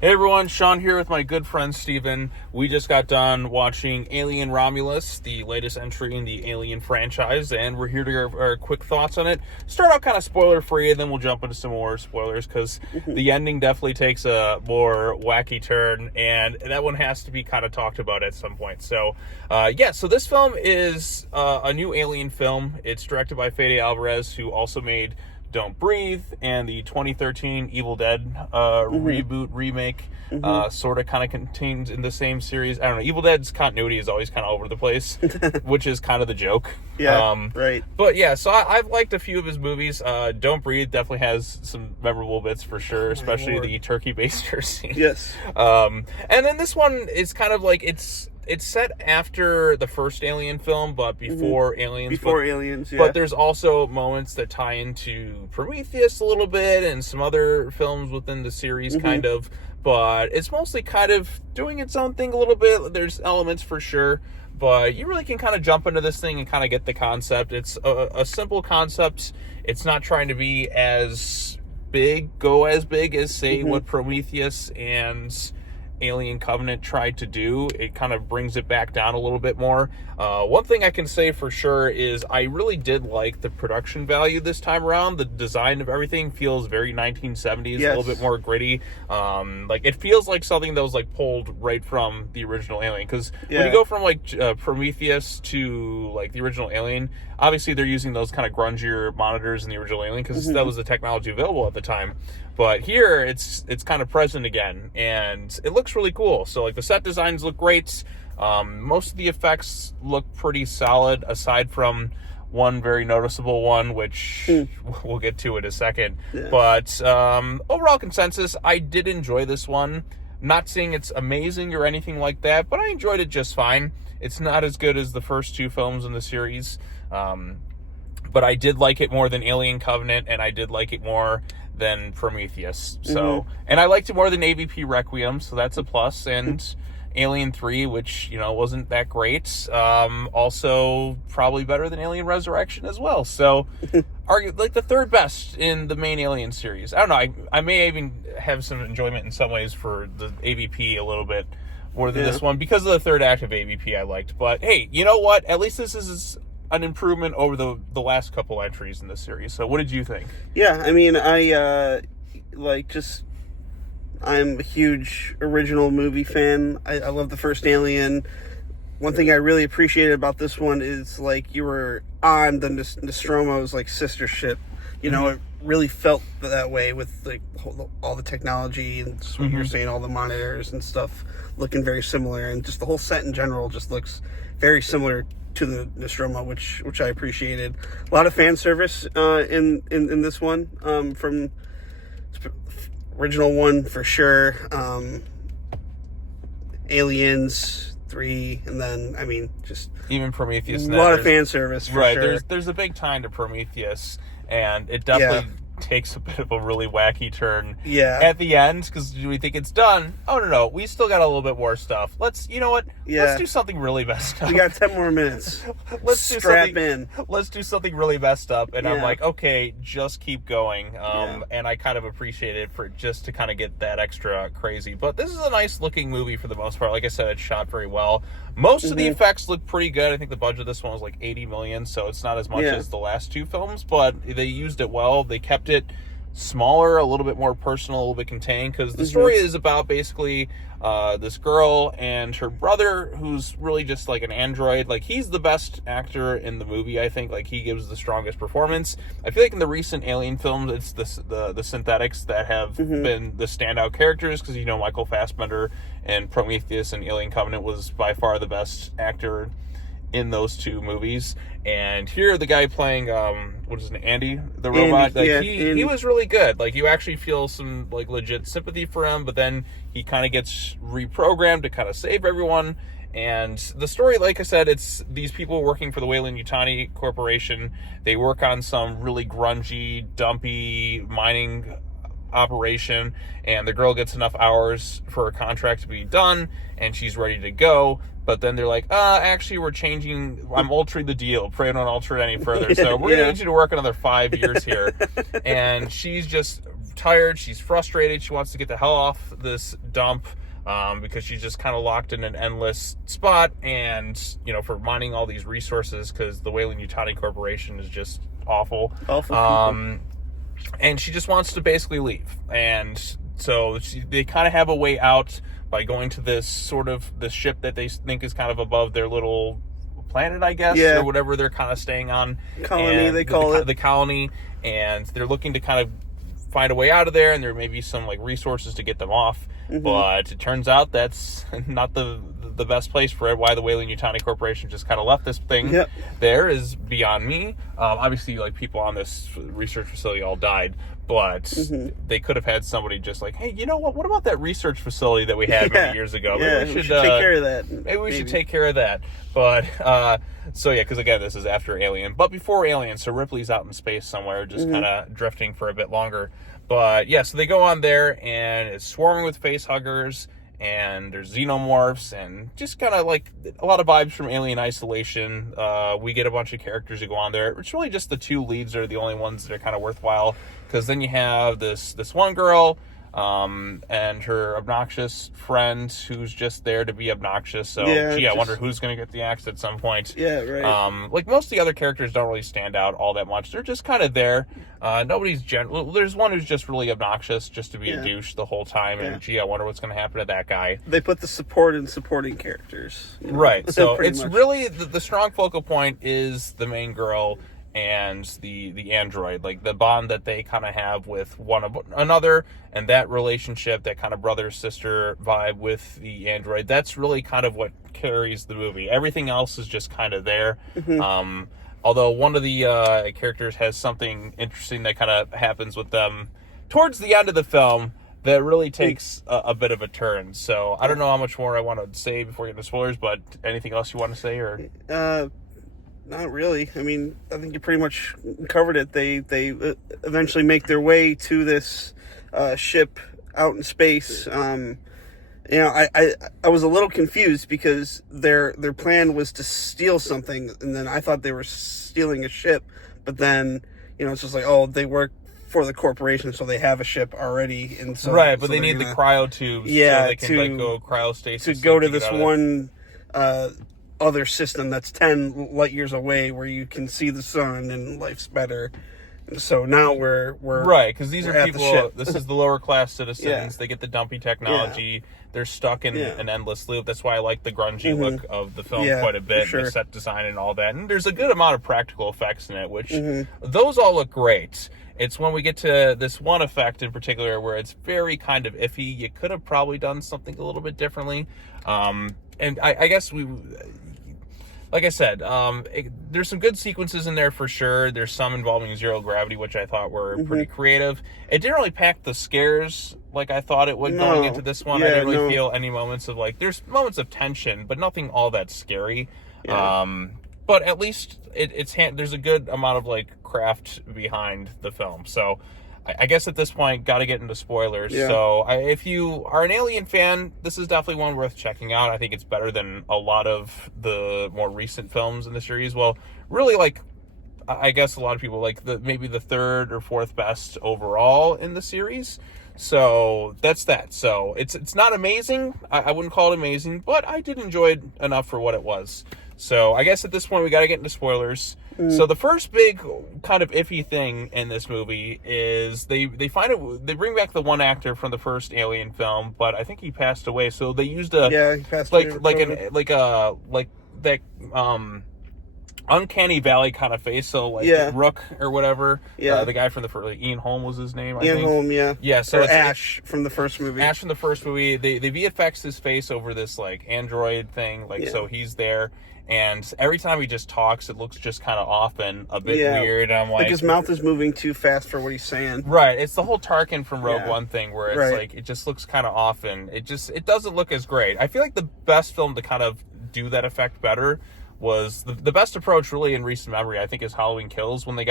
Hey everyone, Sean here with my good friend Steven. We just got done watching Alien Romulus, the latest entry in the Alien franchise, and we're here to give our quick thoughts on it. Start out kind of spoiler free, and then we'll jump into some more spoilers, because the ending definitely takes a more wacky turn, and that one has to be kind of talked about at some point. So this film is a new Alien film. It's directed by Fede Alvarez, who also made Don't Breathe and the 2013 Evil Dead reboot remake, sort of kind of contained in the same series. I don't know, Evil Dead's continuity is always kind of over the place, which is kind of the joke. Right. But yeah, so I've liked a few of his movies. Don't Breathe definitely has some memorable bits for sure, especially the turkey baster scene. Yes. And then this one is kind of like, it's set after the first Alien film, but before Aliens. Aliens, yeah. But there's also moments that tie into Prometheus a little bit and some other films within the series, kind of. But it's mostly kind of doing its own thing a little bit. There's elements for sure, but you really can kind of jump into this thing and kind of get the concept. It's a simple concept. It's not trying to be as big, as, say, what Prometheus and Alien Covenant tried to do. It kind of brings it back down a little bit more. One thing I can say for sure is I really did like the production value this time around. The design of everything feels very 1970s, a little bit more gritty. Like it feels like something that was like pulled right from the original Alien. Because when you go from like Prometheus to like the original Alien, obviously they're using those kind of grungier monitors in the original Alien because that was the technology available at the time. But here, it's kind of present again, and it looks really cool. So, like, the set designs look great. Most of the effects look pretty solid, aside from one very noticeable one, which we'll get to in a second. Yeah. But overall consensus, I did enjoy this one. Not saying it's amazing or anything like that, but I enjoyed it just fine. It's not as good as the first two films in the series, but I did like it more than Alien Covenant, and I did like it more than Prometheus. So, and I liked it more than AVP Requiem, so that's a plus. And Alien 3, which, wasn't that great. Also probably better than Alien Resurrection as well. So, like the third best in the main Alien series. I don't know, I may even have some enjoyment in some ways for the AVP a little bit more than this one, because of the third act of AVP I liked. But hey, you know what? At least this is an improvement over the last couple entries in this series. So what did you think? Yeah, I mean, I'm a huge original movie fan. I love the first Alien. One thing I really appreciated about this one is, like, you were on the Nostromo's, like, sister ship. It really felt that way with, like, all the technology and just what you're saying, all the monitors and stuff looking very similar. And just the whole set in general just looks very similar to the Nostromo, which I appreciated. A lot of fan service in this one, from original one for sure. Aliens 3, and then just even Prometheus. A lot of fan service for sure. There's a big time to Prometheus, and it definitely takes a bit of a really wacky turn at the end, because we think it's done. Oh, no, we still got a little bit more stuff. Let's do something really messed up. We got 10 more minutes. Let's do something really messed up. And I'm like, okay, just keep going. And I kind of appreciate it for just to kind of get that extra crazy. But this is a nice looking movie for the most part. Like I said, it's shot very well. Most of the effects look pretty good. I think the budget of this one was like $80 million, so it's not as much as the last two films, but they used it well. They kept it smaller, a little bit more personal, a little bit contained, because the story is about basically this girl and her brother, who's really just like an android. Like, he's the best actor in the movie, I think. Like, he gives the strongest performance. I feel like in the recent Alien films, it's the synthetics that have been the standout characters, because Michael Fassbender in Prometheus and Alien Covenant was by far the best actor in those two movies. And here, the guy playing Andy the robot, he was really good. Like, you actually feel some like legit sympathy for him, but then he kind of gets reprogrammed to kind of save everyone. And the story, like I said, it's these people working for the Weyland-Yutani Corporation. They work on some really grungy, dumpy mining operation, and the girl gets enough hours for her contract to be done, and she's ready to go. But then they're like, actually, I'm altering the deal. Pray don't alter it any further. So we're going to need you to work another 5 years here. And she's just tired. She's frustrated. She wants to get the hell off this dump because she's just kind of locked in an endless spot. And, you know, for mining all these resources because the Weyland-Yutani Corporation is just awful. And she just wants to basically leave. And so they kind of have a way out by going to this ship that they think is kind of above their little planet, I guess, or whatever they're kind of staying on. Colony, they call it. The colony. And they're looking to kind of find a way out of there, and there may be some like resources to get them off. But it turns out that's not the best place for it. Why the Weyland-Yutani Corporation just kind of left this thing there is beyond me. Obviously, like, people on this research facility all died, but they could have had somebody just like, hey, you know what? What about that research facility that we had many years ago? Maybe we should take care of that. Maybe we should take care of that. But so yeah, because again, this is after Alien, but before Alien. So Ripley's out in space somewhere, just kind of drifting for a bit longer. But yeah, so they go on there, and it's swarming with face huggers, and there's xenomorphs, and just kind of like a lot of vibes from Alien Isolation. We get a bunch of characters who go on there. It's really just the two leads are the only ones that are kind of worthwhile, because then you have this one girl and her obnoxious friend who's just there to be obnoxious. So I wonder who's going to get the axe at some point. Yeah, right. Like, most of the other characters don't really stand out all that much. They're just kind of there. Nobody's there's one who's just really obnoxious, just to be a douche the whole time. And I wonder what's going to happen to that guy. They put the support in supporting characters, you know? Right. So it's much. Really the strong focal point is the main girl and the android, like the bond that they kind of have with one of another, and that relationship, that kind of brother sister vibe with the android. That's really kind of what carries the movie. Everything else is just kind of there. Although one of the characters has something interesting that kind of happens with them towards the end of the film that really takes a bit of a turn. So I don't know how much more I want to say before we get into spoilers, but anything else you want to say? Or not really. I mean, I think you pretty much covered it. They eventually make their way to this ship out in space. You know, I was a little confused because their plan was to steal something, and then I thought they were stealing a ship. But then, you know, it's just like, oh, they work for the corporation, so they have a ship already, and so right. But so they need the cryo tubes, so they can go cryostasis to go to this one other system that's 10 light years away, where you can see the sun and life's better. And so now we're right, because these are people. This is the lower class citizens. They get the dumpy technology. They're stuck in an endless loop. That's why I like the grungy look of the film quite a bit. The set design and all that. And there's a good amount of practical effects in it, which those all look great. It's when we get to this one effect in particular where it's very kind of iffy. You could have probably done something a little bit differently. And I guess like I said, there's some good sequences in there for sure. There's some involving zero gravity, which I thought were pretty creative. It didn't really pack the scares like I thought it would going into this one. I didn't really feel any moments of like, there's moments of tension, but nothing all that scary. But at least there's a good amount of like craft behind the film. So I guess at this point, got to get into spoilers. So if you are an Alien fan, this is definitely one worth checking out. I think it's better than a lot of the more recent films in the series. Well, really, like, I guess a lot of people like maybe the third or fourth best overall in the series. So that's that. So it's not amazing. I wouldn't call it amazing, but I did enjoy it enough for what it was. So I guess at this point we got to get into spoilers. So the first big kind of iffy thing in this movie is they bring back the one actor from the first Alien film, but I think he passed away. So they used he passed away that Uncanny Valley kind of face. So Rook or whatever. The guy from the first, Ian Holm was his name. Ian Holm, yeah. So it's Ash from the first movie. Ash from the first movie. They VFX his face over this like android thing, so he's there. And every time he just talks, it looks just kind of off and a bit weird. I'm like his mouth is moving too fast for what he's saying. Right. It's the whole Tarkin from Rogue One thing where it's like it just looks kind of off and it doesn't look as great. I feel like the best film to kind of do that effect better was the best approach really in recent memory, I think, is Halloween Kills, when they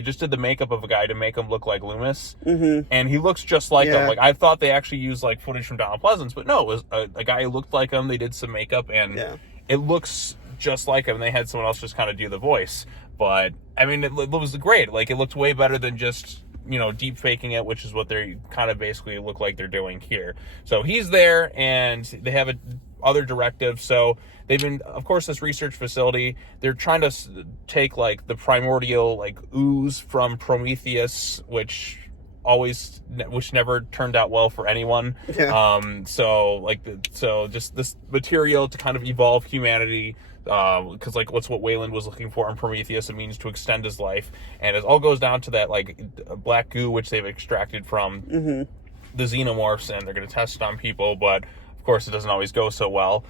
just did the makeup of a guy to make him look like Loomis. And he looks just like him. Like, I thought they actually used like footage from Donald Pleasance, but no, it was a guy who looked like him. They did some makeup and it looks just like him. They had someone else just kind of do the voice, but I mean, it was great. Like, it looked way better than just deep faking it, which is what they kind of basically look like they're doing here. So he's there, and they have other directives. So they've been, of course, this research facility, they're trying to take like the primordial like ooze from Prometheus, which never turned out well for anyone. Yeah. So just this material to kind of evolve humanity, because like what's what Wayland was looking for in Prometheus, it means to extend his life, and it all goes down to that like black goo which they've extracted from the xenomorphs, and they're going to test it on people, but of course it doesn't always go so well.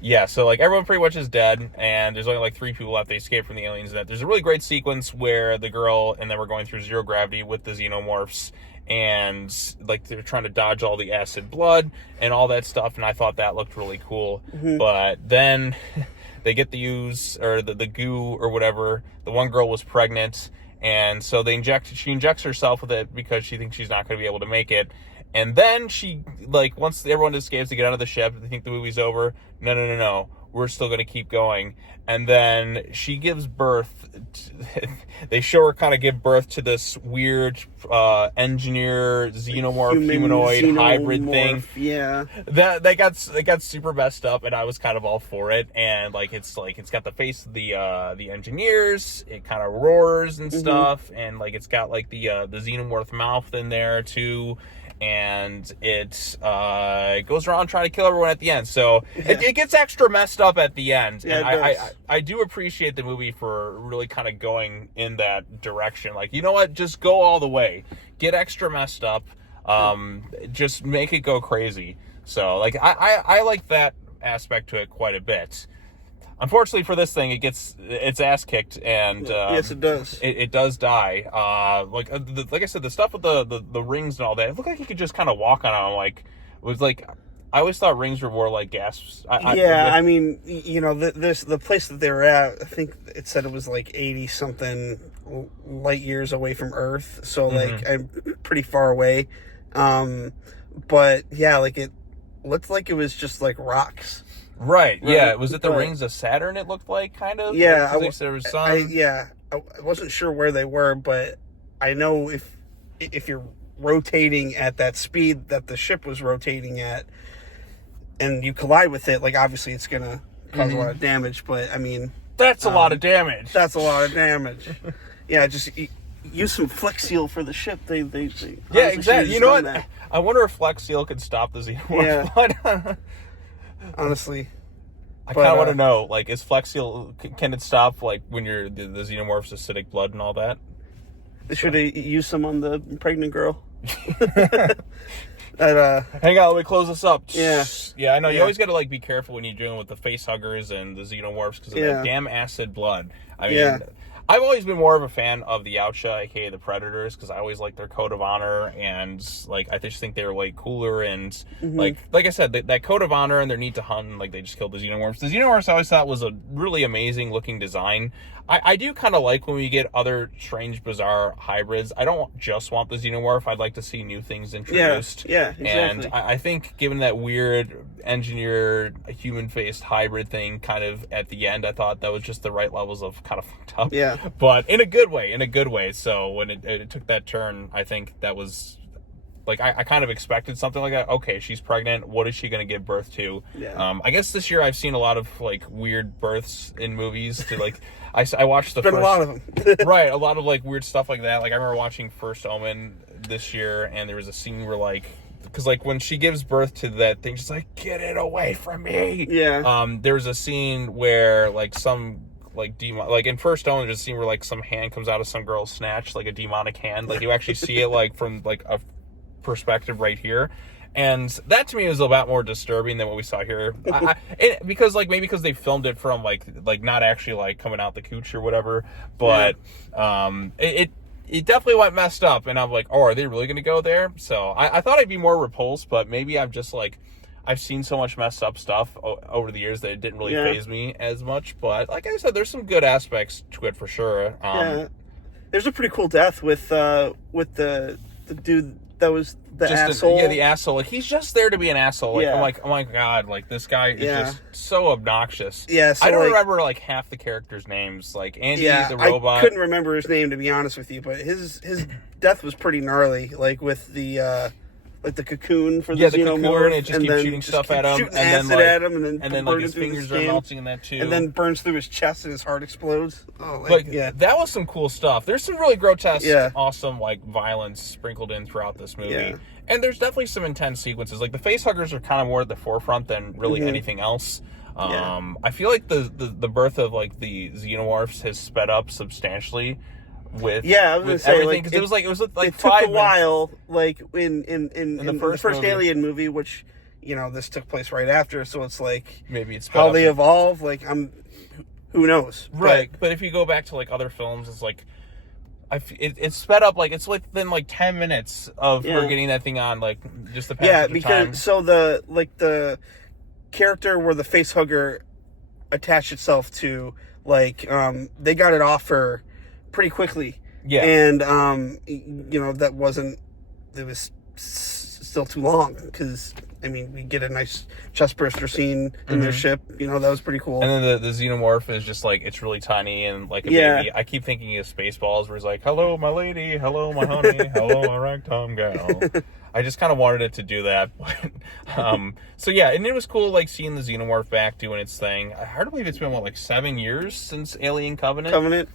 Yeah, so like everyone pretty much is dead, and there's only like 3 people left. They escape from the aliens. And there's a really great sequence where the girl and then we're going through zero gravity with the xenomorphs, and like they're trying to dodge all the acid blood and all that stuff, and I thought that looked really cool. But then they get the ooze or the goo or whatever. The one girl was pregnant, and so she injects herself with it because she thinks she's not going to be able to make it. And then she, like, once everyone escapes, they get out of the ship, they think the movie's over. No. We're still going to keep going. And then she gives birth. They show her kind of give birth to this weird engineer, humanoid hybrid thing. Yeah. That got super messed up, and I was kind of all for it. And it's got the face of the engineers. It kind of roars and stuff, and like it's got like the xenomorph mouth in there too. And it goes around trying to kill everyone at the end. So it gets extra messed up at the end. Yeah, and I do appreciate the movie for really kind of going in that direction. Like, you know what? Just go all the way. Get extra messed up. Just make it go crazy. So, like, I like that aspect to it quite a bit. Unfortunately for this thing, it gets its ass kicked, and yes, it does. It does die. Like I said, the stuff with the rings and all that, it looked like he could just kind of walk on them. Like, it was like, I always thought rings were more like gas. I mean, the place that they were at, I think it said it was like 80 something light years away from Earth, so like I'm pretty far away. But yeah, like it looked like it was just like rocks. Right. Yeah. Was it the rings of Saturn? It looked like kind of. Yeah. There was some. I wasn't sure where they were, but I know if you're rotating at that speed that the ship was rotating at, and you collide with it, like obviously it's gonna cause a lot of damage. But I mean, that's a lot of damage. That's a lot of damage. Yeah. Just use some Flex Seal for the ship. They yeah, exactly. You know what? That. I wonder if Flex Seal could stop the xenomorph blood. Honestly, I kind of want to know, like, is Flex Seal, can it stop, like, when you're the xenomorph's acidic blood and all that? They should have used some on the pregnant girl. Hang on, let me close this up. Yeah. Yeah, I know. You always got to, like, be careful when you're dealing with the face huggers and the xenomorphs because of that damn acid blood. I mean, I've always been more of a fan of the Yautja, aka the Predators, because I always liked their code of honor, and like I just think they were like cooler, and like I said, that code of honor and their need to hunt, and like they just killed the xenomorphs. The xenomorphs I always thought was a really amazing looking design. I do kind of like when we get other strange, bizarre hybrids. I don't just want the xenomorph. I'd like to see new things introduced. Yeah, exactly. And I think given that weird engineered human-faced hybrid thing kind of at the end, I thought that was just the right levels of kind of fucked up. Yeah. But in a good way. So when it took that turn, I think that was... Like, I kind of expected something like that. Okay, she's pregnant. What is she going to give birth to? Yeah. I guess this year I've seen a lot of, like, weird births in movies. To like, I watched the first... been a lot of them. Right, a lot of, like, weird stuff like that. Like, I remember watching First Omen this year, and there was a scene where, like... Because, like, when she gives birth to that thing, she's like, get it away from me! Yeah. There's a scene where, like, some... like in First Omen, there's a scene where like some hand comes out of some girl's snatch, like a demonic hand. Like you actually see it like from like a perspective right here, and that to me is a lot more disturbing than what we saw here. Because maybe because they filmed it from like not actually like coming out the cooch or whatever, but it definitely went messed up, and I'm like, oh, are they really gonna go there? So I thought I'd be more repulsed, but maybe I'm just like, I've seen so much messed up stuff over the years that it didn't really faze me as much. But like I said, there's some good aspects to it for sure. There's a pretty cool death with the dude that was the just asshole. the asshole. Like, he's just there to be an asshole. Like, Yeah. I'm like, oh my god, like, this guy is Yeah. just so obnoxious. Yeah, so, I don't like- remember like half the characters' names. Like Andy Yeah, the robot. I couldn't remember his name, to be honest with you, but his death was pretty gnarly. Like with the cocoon for the the xenomorph, cocoon, it just and keeps then shooting just stuff keep at him, shooting and then, acid like- at him, and then like burning his through fingers are skin, melting in that too. and then burns through his chest and his heart explodes. Oh, yeah. That was some cool stuff. There's some really grotesque, Yeah. awesome like violence sprinkled in throughout this movie. Yeah. And there's definitely some intense sequences. Like the face huggers are kind of more at the forefront than really anything else. Yeah. I feel like the birth of like the xenomorphs has sped up substantially with Yeah, I was gonna say, everything, like, because it was like It 5 took a minutes. while, like in the first first movie. Alien movie, which this took place right after. So it's like Maybe it's sped how up. they evolve. Like who knows? Right, but if you go back to like other films, it's like it's sped up. Like it's within like 10 minutes of her Yeah. getting that thing on. Like just the passage Yeah, of because time. so the character where the face hugger attached itself to, like, they got it off her pretty quickly. Yeah. And that wasn't. It was still too long because we get a nice chest burster scene in their ship. That was pretty cool. And then the xenomorph is just like, it's really tiny and like a baby. I keep thinking of Spaceballs, where it's like, hello, my lady, hello, my honey, hello, my ragtime gal. I just kind of wanted it to do that. So yeah, and it was cool, like, seeing the xenomorph back doing its thing. I hard to believe it's been, 7 years since Alien Covenant?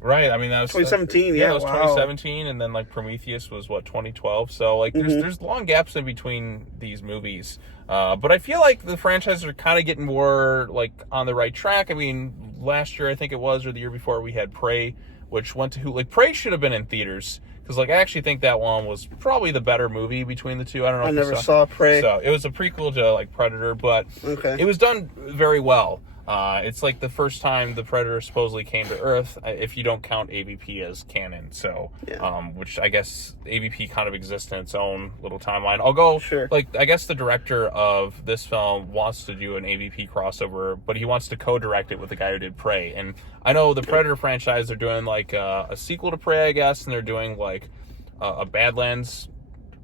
Right, I mean, that was 2017, that was wow. 2017, and then like Prometheus was 2012. So like there's long gaps in between these movies. But I feel like the franchises are kind of getting more like on the right track. I mean, last year I think it was, or the year before, we had Prey, which went to Prey should have been in theaters, because like I actually think that one was probably the better movie between the two. I don't know. I if never you saw Prey. So it was a prequel to like Predator, but Okay. it was done very well. It's like the first time the Predator supposedly came to Earth, if you don't count AVP as canon. So, Yeah. Which I guess AVP kind of exists in its own little timeline. Although, Sure. like, I guess the director of this film wants to do an AVP crossover, but he wants to co-direct it with the guy who did Prey. And I know the Predator franchise, they're doing like a sequel to Prey, I guess, and they're doing like a Badlands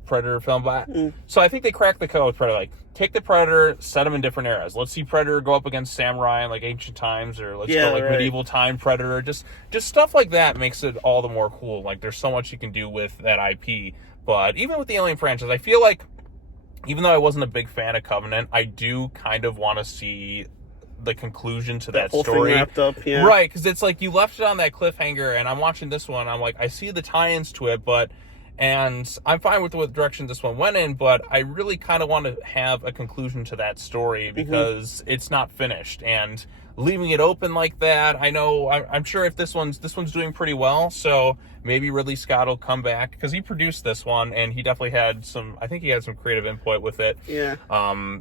Predator film. But so I think they cracked the code with Predator. Like, take the Predator, set them in different eras. Let's see Predator go up against samurai in like ancient times, or let's go like medieval time Predator. Just stuff like that makes it all the more cool. Like, there's so much you can do with that IP. But even with the Alien franchise, I feel like, even though I wasn't a big fan of Covenant, I do kind of want to see the conclusion to that whole story thing wrapped up. Yeah. Right, because it's like you left it on that cliffhanger, and I'm watching this one, I'm like, I see the tie-ins to it, and I'm fine with the direction this one went in, but I really kind of want to have a conclusion to that story, because it's not finished. And leaving it open like that, I know, I'm sure if this one's doing pretty well, so maybe Ridley Scott will come back, because he produced this one, and he definitely had some creative input with it. Yeah.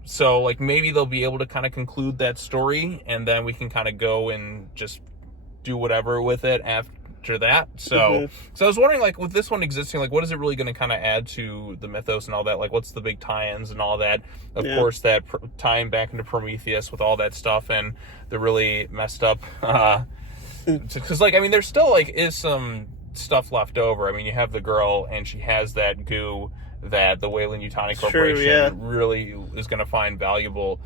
So like maybe they'll be able to kind of conclude that story, and then we can kind of go and just do whatever with it after that. So I was wondering, like, with this one existing, like, what is it really going to kind of add to the mythos and all that? Like, what's the big tie-ins and all that? Of course, that tying back into Prometheus with all that stuff, and the really messed up, because like, I mean, there's still like is some stuff left over. I mean, you have the girl, and she has that goo that the Weyland-Yutani Corporation really is going to find valuable.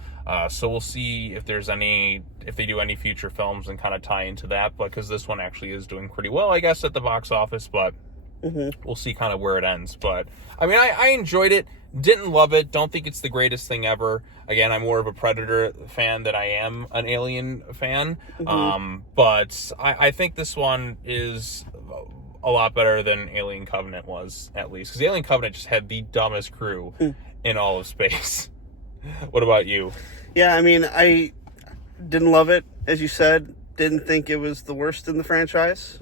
So we'll see if they do any future films and kind of tie into that, because this one actually is doing pretty well, I guess, at the box office, but we'll see kind of where it ends. But I mean, I enjoyed it, didn't love it, don't think it's the greatest thing ever. Again, I'm more of a Predator fan than I am an Alien fan. But I think this one is a lot better than Alien Covenant was, at least, because Alien Covenant just had the dumbest crew in all of space. What about you? Yeah, I mean, I didn't love it, as you said. Didn't think it was the worst in the franchise.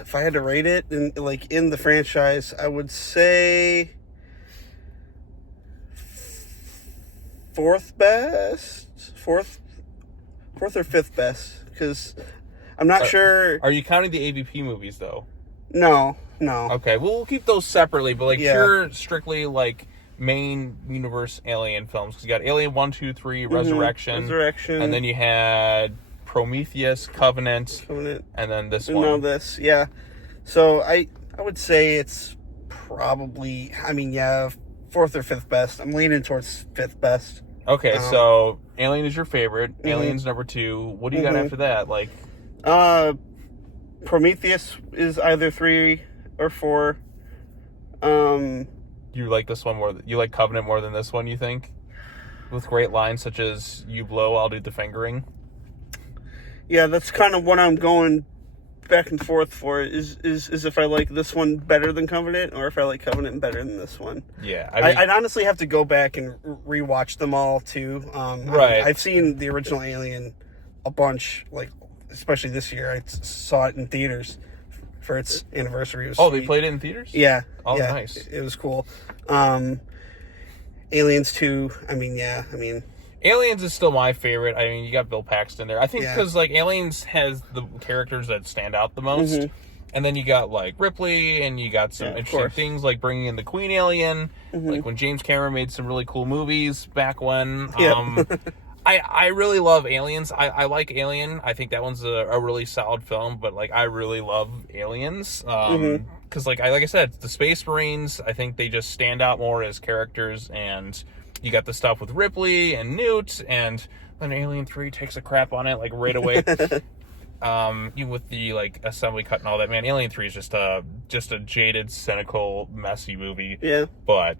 If I had to rate it in the franchise, I would say fourth or fifth best, because I'm not sure. Are you counting the AVP movies, though? No. Okay, well, we'll keep those separately, but like pure, strictly like main universe Alien films, because you got Alien 1, 2, 3, Resurrection, and then you had Prometheus, Covenant, and then this one. No, this, yeah. So I would say it's probably, I mean, yeah, fourth or fifth best. I'm leaning towards fifth best. Okay, so Alien is your favorite. Alien's number 2. What do you got Mhm. after that? Like, Prometheus is either 3 or 4. you like this one more? You like Covenant more than this one? You think? With great lines such as "You blow, I'll do the fingering." Yeah, that's kind of what I'm going back and forth for. Is if I like this one better than Covenant, or if I like Covenant better than this one. Yeah, I mean, I'd honestly have to go back and rewatch them all too. Right. I've seen the original Alien a bunch, like especially this year. I saw it in theaters for its anniversary. It was oh, sweet. they played it in theaters? Yeah. Oh, yeah, nice. It was cool. Aliens 2. I mean. Aliens is still my favorite. I mean, you got Bill Paxton there. I think Yeah. because like Aliens has the characters that stand out the most, and then you got like Ripley, and you got some Yeah, of interesting course. things like bringing in the Queen Alien, like when James Cameron made some really cool movies back when. Yeah. I really love Aliens. I like Alien. I think that one's a really solid film, but like I really love Aliens. Because like I said, the Space Marines, I think they just stand out more as characters, and you got the stuff with Ripley and Newt, and then Alien 3 takes a crap on it like right away. Even with the like assembly cut and all that, man, Alien 3 is just a jaded, cynical, messy movie. Yeah. But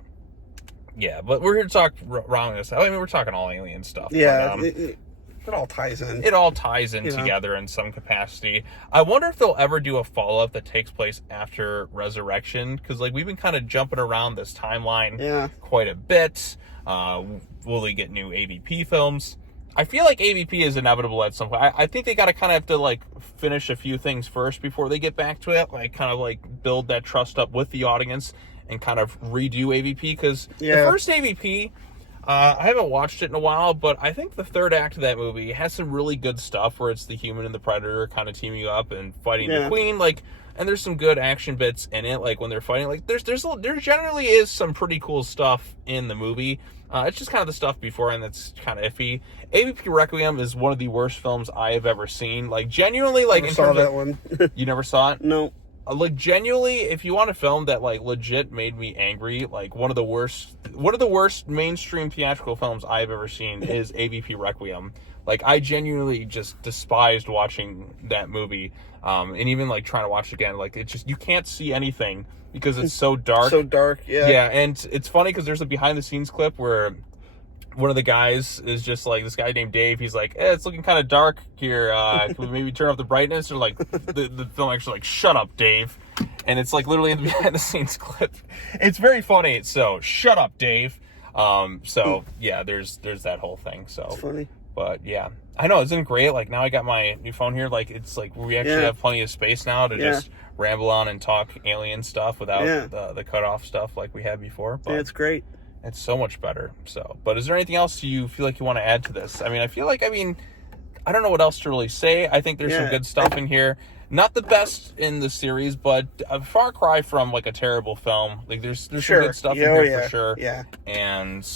yeah, but we're here to talk Romulus. I mean, we're talking all Alien stuff. Yeah. But, it all ties in. it all ties in You know. together in some capacity. I wonder if they'll ever do a follow-up that takes place after Resurrection, because like we've been kind of jumping around this timeline quite a bit. Will they get new AVP films? I feel like AVP is inevitable at some point. I think they got to kind of have to like finish a few things first before they get back to it, like kind of like build that trust up with the audience and kind of redo AVP, because the first AVP, I haven't watched it in a while, but I think the third act of that movie has some really good stuff where it's the human and the Predator kind of teaming up and fighting the Queen, like, and there's some good action bits in it, like when they're fighting, like there generally is some pretty cool stuff in the movie. It's just kind of the stuff beforehand that's kind of iffy. AVP Requiem is one of the worst films I have ever seen. Like genuinely, like Never in saw terms that of, one. You never saw it? No. Like genuinely, if you want a film that like legit made me angry, like one of the worst mainstream theatrical films I've ever seen is AVP Requiem. Like I genuinely just despised watching that movie, and even like trying to watch it again. Like it just, you can't see anything because it's so dark. So dark, yeah. Yeah, and it's funny because there's a behind the scenes clip where one of the guys is just like, this guy named Dave, he's like, it's looking kind of dark here, can we maybe turn off the brightness? Or like the film actually like, shut up, Dave. And it's like literally in the behind the scenes clip. It's very funny, so shut up, Dave. So yeah, there's that whole thing. So It's funny. But yeah, I know, isn't it great? Like now I got my new phone here, like it's like we actually have plenty of space now to just ramble on and talk alien stuff without the cutoff stuff like we had before. But Yeah, it's great. it's so much better. So, but is there anything else you feel like you want to add to this? I mean, I don't know what else to really say. I think there's some good stuff in here. Not the best in the series, but a far cry from like a terrible film. Like there's some good stuff in here for sure. Yeah. And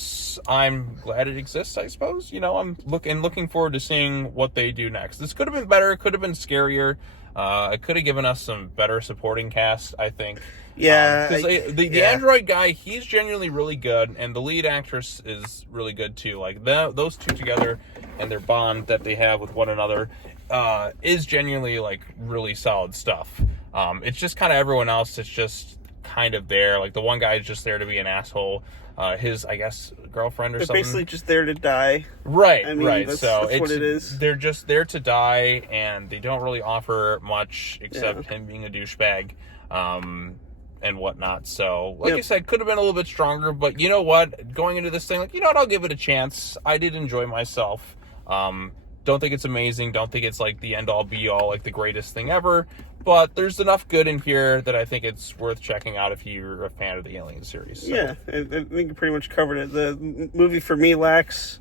I'm glad it exists, I suppose. You know, I'm looking forward to seeing what they do next. This could have been better. It could have been scarier. It could have given us some better supporting cast, I think. Yeah. Because the android guy, he's genuinely really good, and the lead actress is really good too. Like those two together and their bond that they have with one another is genuinely like really solid stuff. It's just kind of everyone else that's just kind of there. Like the one guy is just there to be an asshole. His, I guess, girlfriend or They're something. basically just there to die. Right, I mean, right. that's So what it is. They're just there to die, and they don't really offer much except him being a douchebag, and whatnot. So, like I said, could have been a little bit stronger. But you know what? Going into this thing, like, you know what? I'll give it a chance. I did enjoy myself. Don't think it's amazing. Don't think it's like the end all be all, like the greatest thing ever. But there's enough good in here that I think it's worth checking out if you're a fan of the Alien series. So. Yeah, I think you pretty much covered it. The movie for me lacks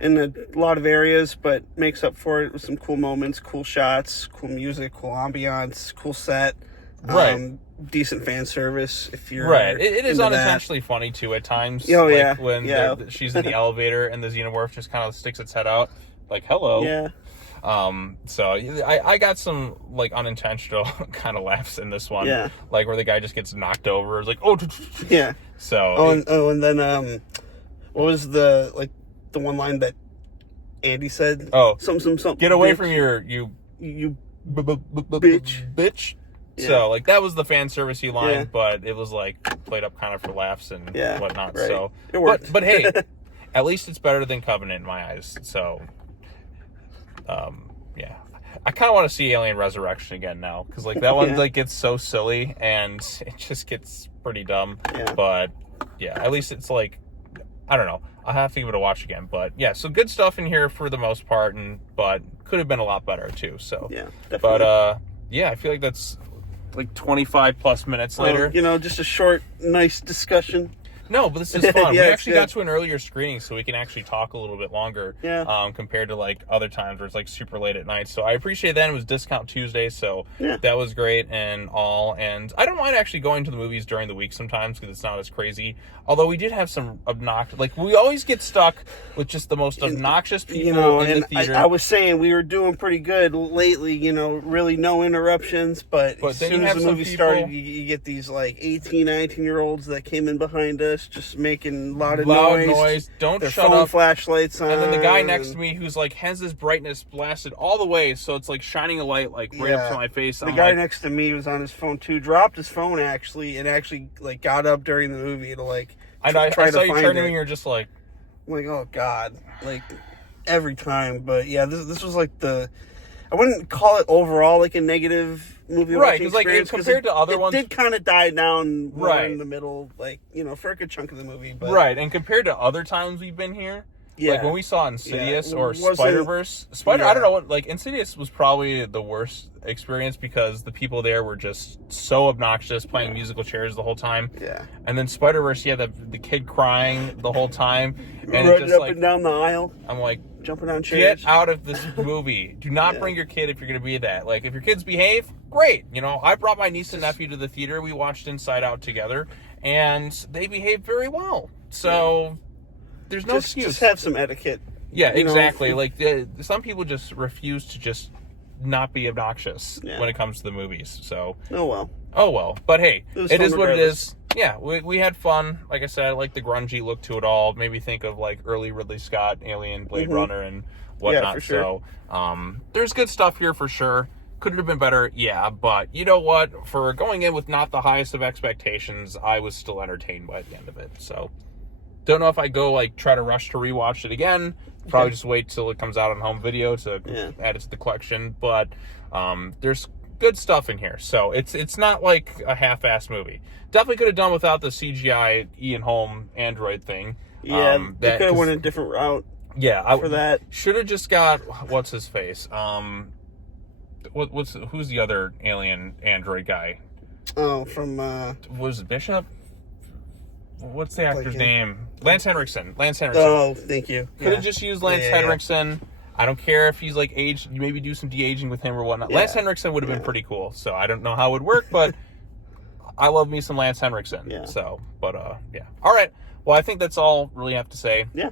in a lot of areas, but makes up for it with some cool moments, cool shots, cool music, cool ambiance, cool set. Right. Decent fan service if you're right. It is into unintentionally funny too at times. Oh, like yeah. when she's in the elevator and the xenomorph just kind of sticks its head out, like hello. Yeah. So I got some like unintentional kind of laughs in this one. Yeah. Like where the guy just gets knocked over. It's like, oh, Yeah. so. And then what was the one line that Andy said? Oh, something. Get away bitch. from you bitch. bitch. Yeah. So like that was the fan servicey line, Yeah. but it was like played up kind of for laughs and whatnot. Right. So It worked. But hey, at least it's better than Covenant in my eyes. So yeah, I kind of want to see Alien Resurrection again now because like that one like gets so silly and it just gets pretty dumb. Yeah. But yeah, at least it's like, I don't know. I'll have to give it a watch again. But yeah, so good stuff in here for the most part, but could have been a lot better too. So yeah, definitely. But yeah, I feel like that's like 25 plus minutes later. Just a short, nice discussion. No, but this is fun. Yeah, we it's actually good. got to an earlier screening, so we can actually talk a little bit longer. Yeah. Compared to like other times where it's like super late at night. So I appreciate that. It was Discount Tuesday, so Yeah. that was great and all. And I don't mind actually going to the movies during the week sometimes because it's not as crazy. Although we did have some obnoxious, like we always get stuck with just the most obnoxious people in the theater. I was saying we were doing pretty good lately. Really no interruptions. But as then soon you as have the some movie people- started, you get these like 18, 19-year-olds that came in behind us, just making a lot of Loud noise. Don't Their shut phone up. flashlights on. And then the guy next to me who's like has his brightness blasted all the way, so it's like shining a light like right up to my face. The I'm guy like, next to me was on his phone too. Dropped his phone and like got up during the movie to like I try saw to you find turn to it. me and you're just like, I'm like, oh god, like every time. But yeah, this was like I wouldn't call it overall like a negative movie Right, watching 'cause, like, experience, compared to other ones- it did kind of die down more Right. in the middle, like for a good chunk of the movie. But right. And compared to other times we've been here, Yeah. like when we saw Insidious Yeah, it or wasn't- Spider-Verse, I Yeah. don't know what, like Insidious was probably the worst experience because the people there were just so obnoxious, playing musical chairs the whole time. Yeah, And then Spider-Verse, yeah, the kid crying the whole time, and running it's just up like and down the aisle, I'm like, jumping on chairs. get out of this movie. Do not Yeah. bring your kid if you're going to be that. Like, if your kids behave, great. I brought my niece and nephew to the theater. We watched Inside Out together, and they behaved very well. So, there's no excuse. Just have some etiquette. Yeah, you know, exactly. if- Like, some people just refuse to just not be obnoxious Yeah. when it comes to the movies. So, Oh well. but hey, It was it fun is what it regardless. is. Yeah, we had fun. Like I said, I like the grungy look to it all. Made me think of like early Ridley Scott, Alien, Blade Runner, and whatnot. for sure. So, there's good stuff here for sure. Could it have been better? Yeah, but you know what? For going in with not the highest of expectations, I was still entertained by the end of it. So, don't know if I go like try to rush to rewatch it again. Probably just wait till it comes out on home video to add it to the collection. But there's good stuff in here, so it's not like a half-assed movie. Definitely could have done without the CGI Ian Holm android thing. Yeah, they that- could have went a different route Yeah, for that. should have just got what's his face. Who's the other alien android guy? Oh, from Was it Bishop? What's the actor's Like, name? Lance Henriksen. oh, thank you. Could have just used Lance Yeah. Henriksen. I don't care if he's like aged. You maybe do some de-aging with him or whatnot. Yeah. Lance Henriksen would have been pretty cool. So I don't know how it would work, but I love me some Lance Henriksen. Yeah. So, but yeah. All right. Well, I think that's all really have to say. Yeah.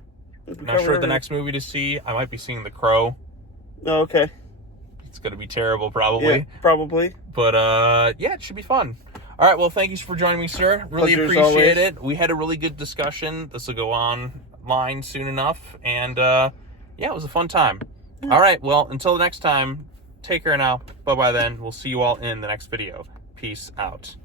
Not sure the next movie to see. I might be seeing The Crow. Oh, okay. It's going to be terrible, probably. Yeah, probably. But yeah, it should be fun. All right. Well, thank you for joining me, sir. Really Pleasure as appreciate always. it. We had a really good discussion. This will go online soon enough, and yeah, it was a fun time. All right. Well, until the next time, take care now. Bye bye. Then we'll see you all in the next video. Peace out.